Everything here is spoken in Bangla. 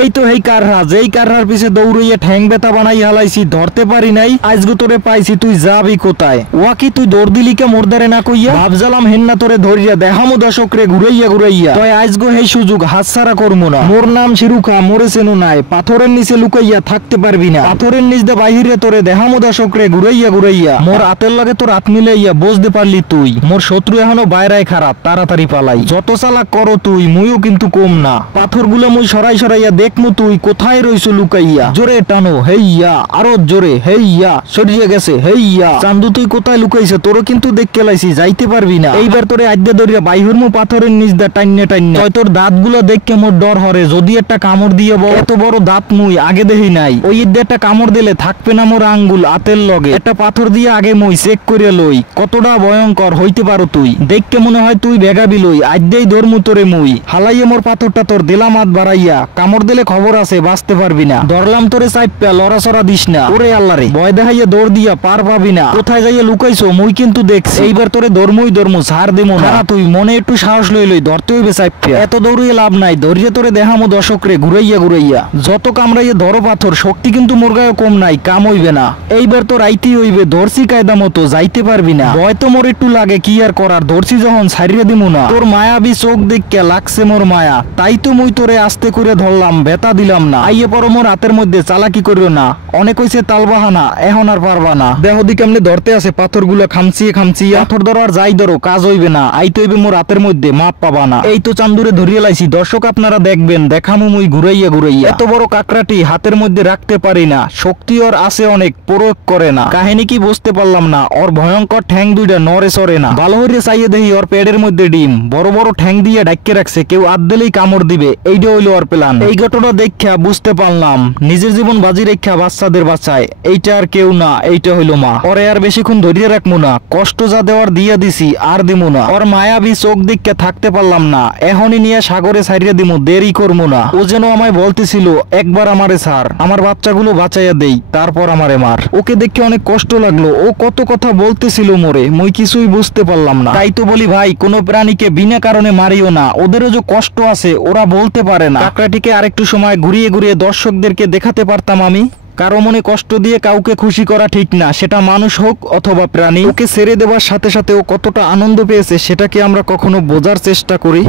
এই তো এই কারহাজ, এই কারহার পিছে দৌড়াইয়া ঠ্যাং বেতা বানাই হালাইছি, ধরতে পারি নাই। আজগো তোরে পাইছি, তুই যাবি কোথায়? ওয়াকি তুই দৌড় দিলি কে মোরদারে না কইয়া? ভাবজালাম হেন্না তোরে ধরিয়া দেখামো দর্শক রে ঘুরাইয়া ঘুরাইয়া। তয় আজগো এই সুযোগ হাতছাড়া করবো না। মোর নাম শিরুখা, মোরে চেনো নাই। পাথরের নিচে লুকাইয়া থাকতে পারবি না। পাথরের নিচ দে বাহিরে তোরে দেখামো দর্শক রে ঘুরাইয়া ঘুরাইয়া। মোর হাতের লগে তোর হাত মিলাইয়া বুঝতে পারলি তুই। মোর শত্রু এখনো বাইরাই খারাপ, তাড়াতাড়ি পালাই। যত চালাক করো তুই, মুইও কিন্তু কম না। পাথর গুলো মুই সরাই সরাইয়া দেখমু তুই কোথায় রইছো লুকাইয়া। জোরে টানো, হেইয়া, আরো জোরে, হেইয়া, সরিয়ে গেছে, হেইয়া। চান্দু তুই কোথায় লুকাইছে? তোরও কিন্তু দেখকে লাইছি, যাইতে পারবি না। এইবার তোরে আদ্যা ধরিয়া বাইহুরমু পাথরের নিচ দা টাইনে টাইনে। তয় তোর দাঁত গুলো দেখকে মোর ডর হরে, যদি একটা কামড় দিয়ে বল। এত বড় দাঁত মুই আগে দেখি নাই। ওই ঈদে একটা কামড় দিলে থাকবে না মোর আঙ্গুল আতের লগে। একটা পাথর দিয়ে আগে মুই চেক করে লই কতটা ভয়ঙ্কর হইতে পারো তুই। দেখকে মনে হয় তুই বেগাবি লই, আদ্যেই ধরমু তোরে মুই। হালাইয়ে মোর পাথরটা তোর দিলাম হাত বাড়াইয়া। কামড় দিলে খবর আছে, বাঁচতে পারবি না। ধরলাম তোরে চাইপা, লড়াচড়া দিস না। ওরে আল্লাহ রে, ভয় দেখাইয়া দৌড় দিয়া পার পাবি না। কোথায় যাইয়া লুকাইছো মুই কিন্তু দেখছি। এইবার তোরে ধর্মই ধর্ম, ছাড় দেমো না। তুই মনে একটু সাহস লই লই, ধরতে হইবে চাইপা। এত দৌড়িয়ে লাভ নাই, ধরিয়ে তোরে দেখামো দর্শক রে ঘুরাইয়া ঘুরাইয়া। যত কামড়াইয়া ধরো পাথর, শক্তি কিন্তু মোর গায়ে কম নাই, কাম হইবে না। এইবার তোর আইতে হইবে, ধরছি কায়দা মতো, যাইতে পারবি না। ভয় তো মোর একটু লাগে, কি আর করার। ধরছি যখন ছাড়িয়ে দিমু না। তোর মায়াবী চোখ দেখকে লাগছে মোর মায়া, তাই তো মুই তোরে আস্তে করে ধরলাম, বেতা দিলাম না। আইয়ে পর মোর হাতের মধ্যে চালাকি করিও না। অনেক হইছে তালবাহানা, এখন আর পারবা না। দেহ দি কেমনে ধরতে আছে পাথর গুলো খামচিয়ে খামচিয়ে। পাথর ধরো আর যাই ধরো, কাজ হইবে না। আইতে হইবে মোর হাতের মধ্যে, মাপ পাবা না। এই তো চান্দুরে ধরিয়ে লাইছি দর্শক, আপনারা দেখবেন, দেখামু মুই ঘুরাইয়া ঘুরাইয়া। এত বড় কাকড়াটি হাতের মধ্যে রাখতে পারি না, শক্তি ওর আছে অনেক, প্রয়োগ করে না। কাহিনী কি বুঝতে পারলাম না। ওর ভয়ঙ্কর ঠ্যাং দুইটা নড়ে সরে না। ভালো হইরে চাইয়ে দেখি ওর পেটের মধ্যে ডিম, বড় বড় ঠ্যাং দিয়ে ডাক্কে রাখছে, কেউ হাত দিলেই কামড় দিবে। এইটা হইলো ওর প্ল্যান। এই ঘটনা দেখা বুঝতে পারলাম, নিজের জীবন বাজি রেখা বাচ্চাদের বাঁচায়। এইটা আর কেউ না, এইটা হইলো মা। ওরে আর বেশিক্ষণ ধরিয়ে রাখবো না, কষ্ট যা দেওয়ার দিয়া দিছি, আর দিমু না। ওর মায়াবী চোখ দিকে থাকতে পারলাম না, এখনই নিয়ে সাগরে ছাড়িয়ে দিমু, দেরি করবো না। ও যেন আমায় বলতেছিল, একবার আমারে ছাড়, আমার বাচ্চাগুলো বাঁচাইয়া দেই, তারপর আমারে মার। ওকে দেখে অনেক কষ্ট লাগলো, ও কত কথা বলতেছিল মোরে, মই কিছুই বুঝতে পারলাম না। তাই তো বলি ভাই, কোনো প্রাণীকে বিনা কারণে মারিও না, ওদেরও যে কষ্ট আছে, ওরা বলতে পারে না। কাকড়াটিকে আরেকটু সময় ঘুরিয়ে ঘুরিয়ে দর্শকদেরকে দেখাতে পারতাম আমি। কারো মনে কষ্ট দিয়ে কাউকে খুশি করা ঠিক না, সেটা মানুষ হোক অথবা প্রাণী। ওকে ছেড়ে দেওয়ার সাথে সাথে ও কতটা আনন্দ পেয়েছে, সেটাকে আমরা কখনো বোঝার চেষ্টা করি।